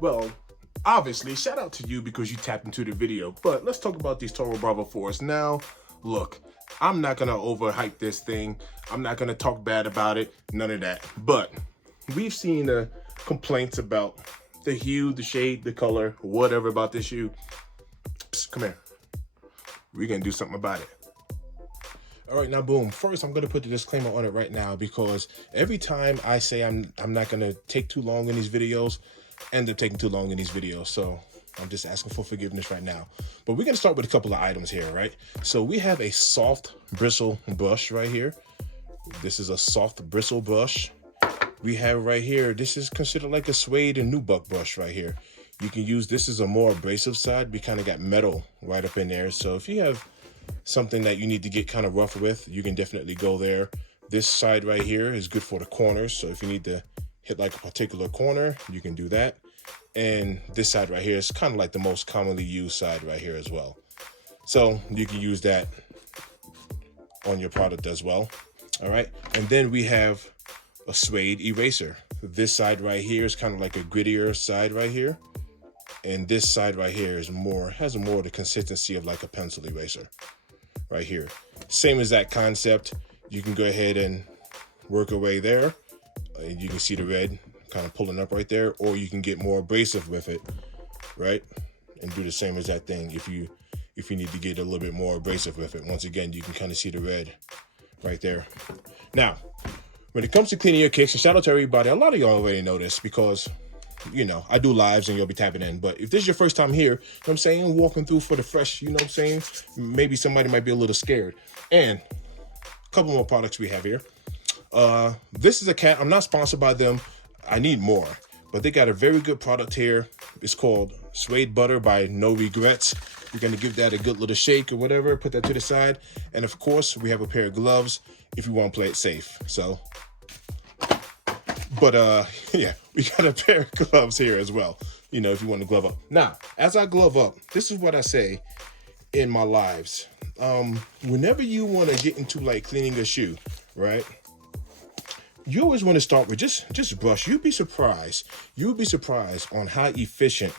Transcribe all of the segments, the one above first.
Well, obviously, shout out to you because you tapped into the video, but let's talk about these Toro Bravo 4s. Now, look, I'm not gonna overhype this thing. I'm not gonna talk bad about it, none of that. But we've seen the complaints about the hue, the shade, the color, whatever about this shoe. Psst, come here. We're gonna do something about it. All right, now boom. First, I'm gonna put the disclaimer on it right now because every time I say I'm not gonna take too long in these videos, end up taking too long in these videos. So I'm just asking for forgiveness right now. But we're gonna start with a couple of items here, right? So we have a soft bristle brush right here. This is a soft bristle brush. We have right here, this is considered like a Suede and Nubuck brush right here. You can use this as a more abrasive side. We kind of got metal right up in there. So if you have something that you need to get kind of rough with, you can definitely go there. This side right here is good for the corners. So if you need to hit like a particular corner, you can do that. And this side right here is kind of like the most commonly used side right here as well. So you can use that on your product as well. All right. And then we have a Suede eraser. This side right here is kind of like a grittier side right here. And this side right here is has more of the consistency of like a pencil eraser right here. Same as that concept. You can go ahead and work away there. And you can see the red kind of pulling up right there, or you can get more abrasive with it, right? And do the same as that thing if you need to get a little bit more abrasive with it. Once again, you can kind of see the red right there. Now, when it comes to cleaning your kicks, and shout out to everybody, a lot of y'all already know this because, you know, I do lives and you'll be tapping in. But if this is your first time here, you know what I'm saying, walking through for the fresh, you know what I'm saying, maybe somebody might be a little scared. And a couple more products we have here. This is a cat. I'm not sponsored by them. I need more. But they got a very good product here. It's called Suede Butter by No Regrets. We're going to give that a good little shake or whatever. Put that to the side. And of course, we have a pair of gloves if you want to play it safe. So, but yeah, we got a pair of gloves here as well, you know, if you want to glove up. Now, as I glove up, this is what I say in my lives. Whenever you want to get into like cleaning a shoe, right? You always want to start with just brush. You'd be surprised. You'd be surprised on how efficient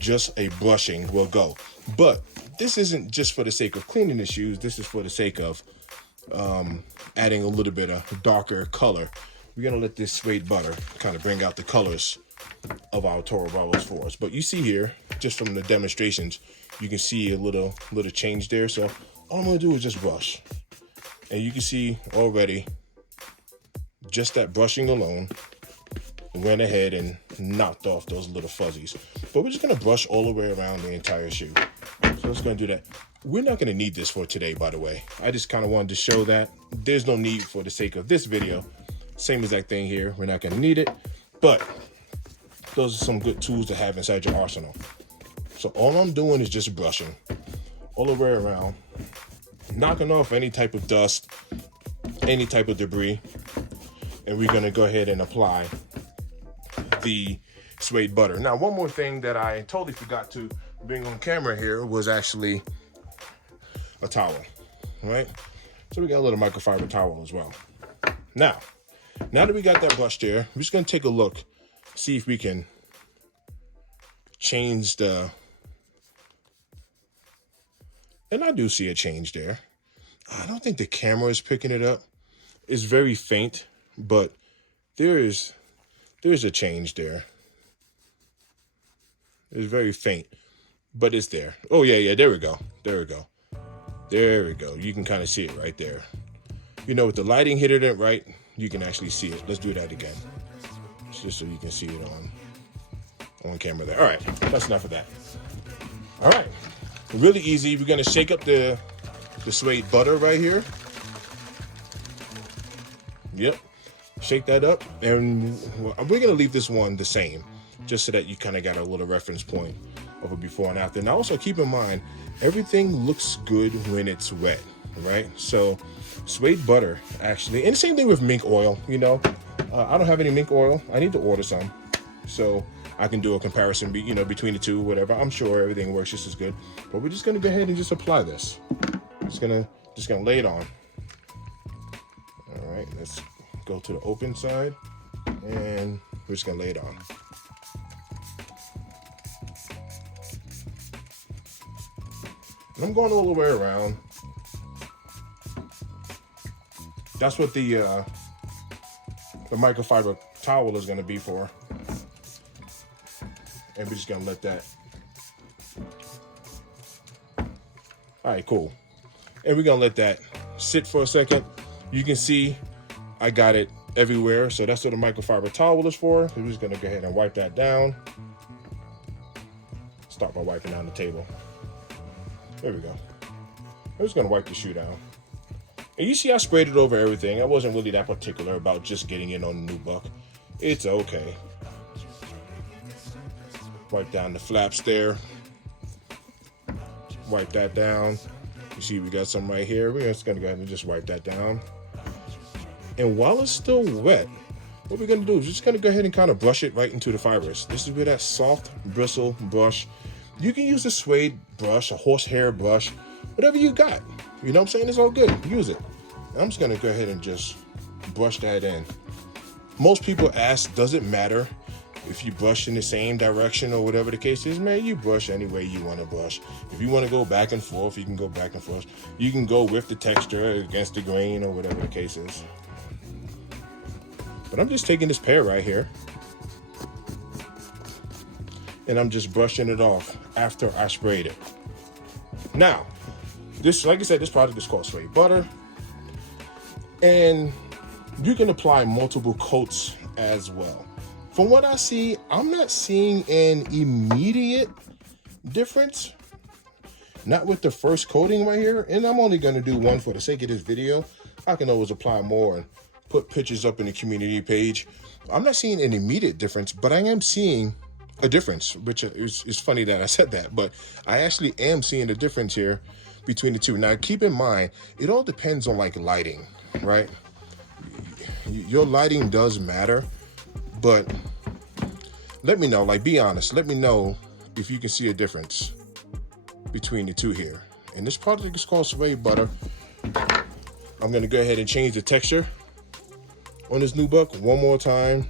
just a brushing will go. But this isn't just for the sake of cleaning the shoes. This is for the sake of adding a little bit of darker color. We're going to let this Suede Butter kind of bring out the colors of our Toro Bravos for us. But you see here, just from the demonstrations, you can see a little change there. So all I'm going to do is just brush. And you can see already, just that brushing alone went ahead and knocked off those little fuzzies. But we're just going to brush all the way around the entire shoe. So let's go and do that. We're not going to need this for today, by the way. I just kind of wanted to show that there's no need for the sake of this video. Same exact thing here. We're not going to need it. But those are some good tools to have inside your arsenal. So all I'm doing is just brushing all the way around, knocking off any type of dust, any type of debris. And we're going to go ahead and apply the Suede Butter. Now, one more thing that I totally forgot to bring on camera here was actually a towel, right? So we got a little microfiber towel as well. Now that we got that brush there, we're just going to take a look, see if we can change the, and I do see a change there. I don't think the camera is picking it up. It's very faint. But there's a change there. It's very faint, but it's there. Oh yeah, there we go. There we go. There we go. You can kind of see it right there. You know, with the lighting hit it right, you can actually see it. Let's do that again, just so you can see it on camera there. All right, that's enough of that. All right, really easy. We're gonna shake up the Suede Butter right here. Yep. Shake that up, and we're gonna leave this one the same, just so that you kind of got a little reference point of a before and after. Now also keep in mind, everything looks good when it's wet, right? So Suede Butter actually, and the same thing with mink oil, you know. I don't have any mink oil. I need to order some, so I can do a comparison, between the two, whatever. I'm sure everything works just as good, but we're just gonna go ahead and just apply this. Just gonna lay it on. All right, let's go to the open side, and we're just gonna lay it on. And I'm going all the way around. That's what the microfiber towel is going to be for. And we're just going to let that. All right, cool. And we're going to let that sit for a second. You can see I got it everywhere. So that's what the microfiber towel is for. So we're just going to go ahead and wipe that down. Start by wiping down the table. There we go. I'm just going to wipe the shoe down. And you see I sprayed it over everything. I wasn't really that particular about just getting in on the Nubuck. It's okay. Wipe down the flaps there. Wipe that down. You see we got some right here. We're just going to go ahead and just wipe that down. And while it's still wet, what we're going to do is just going to go ahead and kind of brush it right into the fibers. This is where that soft bristle brush. You can use a suede brush, a horsehair brush, whatever you got. You know what I'm saying? It's all good. Use it. I'm just going to go ahead and just brush that in. Most people ask, does it matter if you brush in the same direction or whatever the case is? Man, you brush any way you want to brush. If you want to go back and forth, you can go back and forth. You can go with the texture against the grain or whatever the case is. But I'm just taking this pair right here and I'm just brushing it off after I sprayed it. Now, this, like I said, this product is called Suede Butter. And you can apply multiple coats as well. From what I see, I'm not seeing an immediate difference. Not with the first coating right here. And I'm only going to do one for the sake of this video. I can always apply more and put pictures up in the community page. I'm not seeing an immediate difference, but I am seeing a difference, which is funny that I said that, but I actually am seeing a difference here between the two. Now, keep in mind, it all depends on like lighting, right? Your lighting does matter, but let me know, like, be honest. Let me know if you can see a difference between the two here. And this product is called Suede Butter. I'm going to go ahead and change the texture on this Nubuck one more time.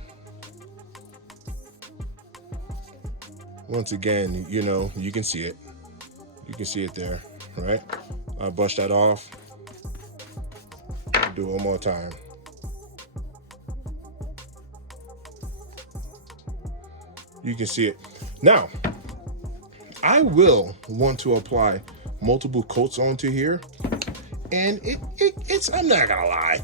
Once again, you know, you can see it. You can see it there, right? I'll brush that off. Do it one more time. You can see it. Now, I will want to apply multiple coats onto here. And it's, I'm not gonna lie,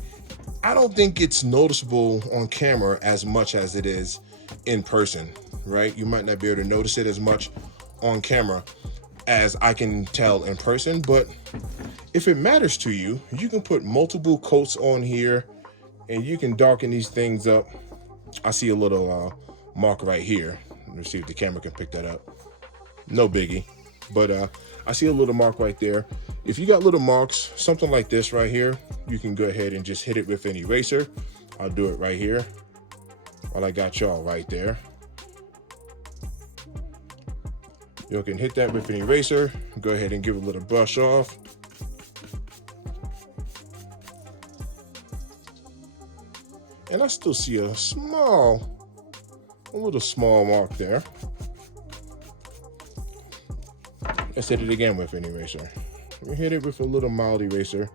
I don't think it's noticeable on camera as much as it is in person, right? You might not be able to notice it as much on camera as I can tell in person, but if it matters to you, you can put multiple coats on here and you can darken these things up. I see a little mark right here. Let's see if the camera can pick that up. No biggie, but I see a little mark right there. If you got little marks, something like this right here, you can go ahead and just hit it with an eraser. I'll do it right here while I got y'all right there. You can hit that with an eraser. Go ahead and give a little brush off. And I still see a little small mark there. Let's hit it again with an eraser. We hit it with a little mild eraser.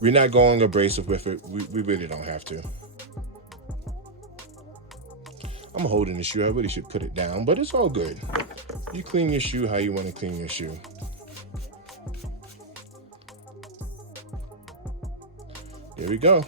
We're not going abrasive with it. We really don't have to. I'm holding the shoe. I really should put it down, but it's all good. You clean your shoe how you want to clean your shoe. There we go.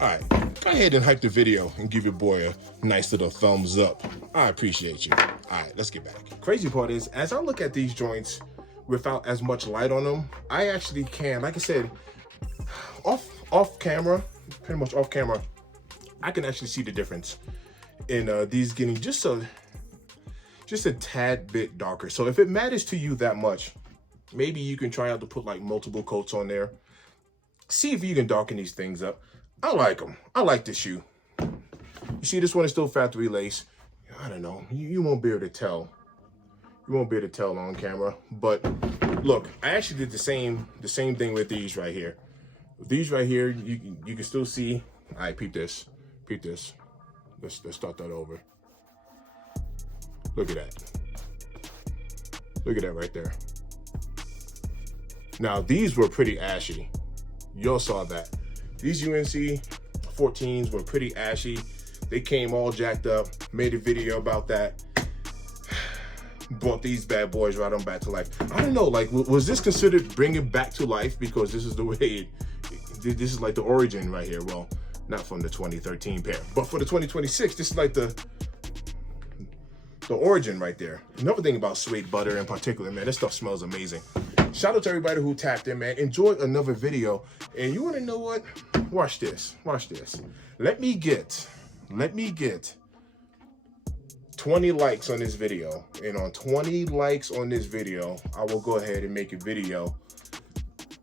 All right, go ahead and hype the video and give your boy a nice little thumbs up. I appreciate you. All right, let's get back. Crazy part is, as I look at these joints without as much light on them, I actually can, like I said, off camera, pretty much off camera, I can actually see the difference in these getting just a tad bit darker. So if it matters to you that much, maybe you can try out to put like multiple coats on there. See if you can darken these things up. I like them. I like this shoe. You see, this one is still factory lace. I don't know. You won't be able to tell. You won't be able to tell on camera. But look, I actually did the same thing with these right here. These right here, you can still see. All right, peep this. Peep this. Let's start that over. Look at that. Look at that right there. Now, these were pretty ashy. Y'all saw that. These UNC 14s were pretty ashy. They came all jacked up, made a video about that. Brought these bad boys right on back to life. I don't know, like, was this considered bringing back to life? Because this is the way this is like the origin right here. Well, not from the 2013 pair, but for the 2026, this is like the origin right there. Another thing about Suede butter in particular, man, this stuff smells amazing. Shout out to everybody who tapped in, man. Enjoyed another video. And you want to know what? Watch this. Watch this. Let me get 20 likes on this video. And on 20 likes on this video, I will go ahead and make a video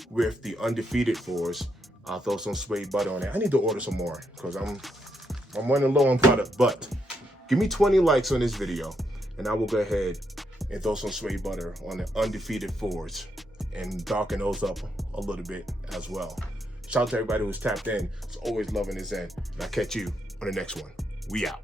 with the undefeated 4s. I'll throw some Suede butter on it. I need to order some more because I'm running low on product. But give me 20 likes on this video, and I will go ahead and throw some Suede butter on the undefeated 4s and darken those up a little bit as well. Shout out to everybody who's tapped in. It's always loving this end. And I'll catch you on the next one. We out.